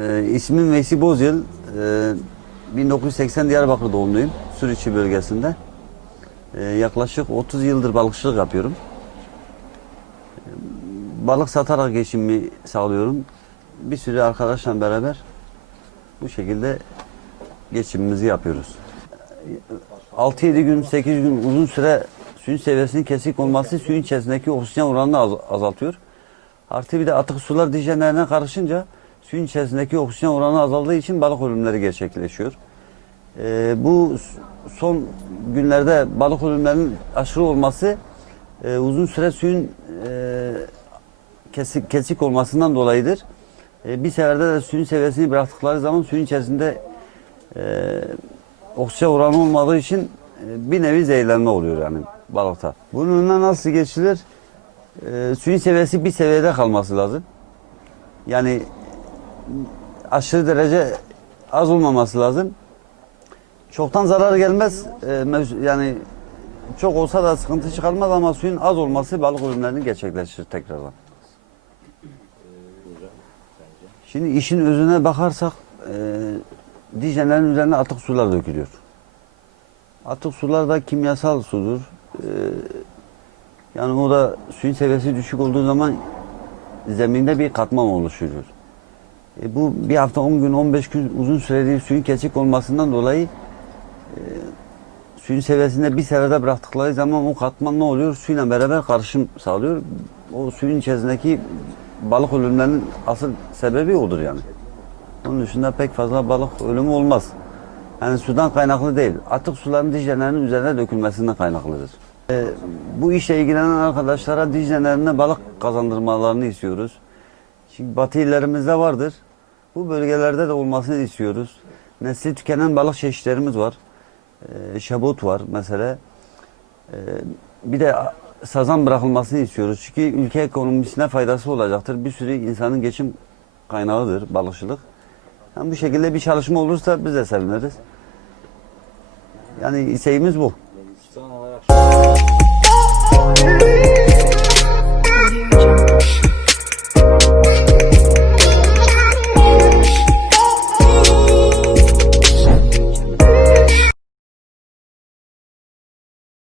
Ee, ismim Veysi Bozyıl. Ee, 1980 Diyarbakır doğumluyum. Suriçi bölgesinde. Ee, yaklaşık 30 yıldır balıkçılık yapıyorum. Ee, Balık satarak geçimimi sağlıyorum. Bir sürü arkadaşla beraber bu şekilde geçimimizi yapıyoruz. 6-7 gün, 8 gün uzun süre suyun seviyesinin kesik olması suyun içerisindeki oksijen oranını az- azaltıyor. Artı bir de atık sular dijenlerine karışınca suyun içerisindeki oksijen oranı azaldığı için balık ölümleri gerçekleşiyor. Ee, bu son günlerde balık ölümlerinin aşırı olması e, uzun süre suyun e, kesik, kesik olmasından dolayıdır. E, bir seferde de suyun seviyesini bıraktıkları zaman suyun içerisinde e, oksijen oranı olmadığı için e, bir nevi zehirlenme oluyor yani balıkta. Bunun nasıl geçilir? E, suyun seviyesi bir seviyede kalması lazım. Yani aşırı derece az olmaması lazım. Çoktan zarar gelmez. E, yani çok olsa da sıkıntı çıkarmaz ama suyun az olması balık ölümlerini gerçekleştirir tekrardan. Şimdi işin özüne bakarsak e, Dicle'lerin üzerine atık sular dökülüyor. Atık sular da kimyasal sudur. E, yani o da suyun seviyesi düşük olduğu zaman zeminde bir katman oluşuyor. E, bu bir hafta 10 gün 15 gün uzun süreli suyun kesik olmasından dolayı e, suyun seviyesinde bir seferde bıraktıkları zaman o katman ne oluyor? Suyla beraber karışım sağlıyor. O suyun içerisindeki balık ölümlerinin asıl sebebi odur yani. Onun dışında pek fazla balık ölümü olmaz. Yani sudan kaynaklı değil. Atık suların Dicle'lerin üzerine dökülmesinden kaynaklıdır. Ee, bu işle ilgilenen arkadaşlara Dicle'lerine balık kazandırmalarını istiyoruz. Şimdi batı illerimizde vardır. Bu bölgelerde de olmasını istiyoruz. Nesli tükenen balık çeşitlerimiz var. Ee, şabut var mesela. Ee, bir de sazan bırakılmasını istiyoruz. Çünkü ülke ekonomisine faydası olacaktır. Bir sürü insanın geçim kaynağıdır balıkçılık. Yani bu şekilde bir çalışma olursa biz de seviniriz. Yani isteğimiz bu. Son olarak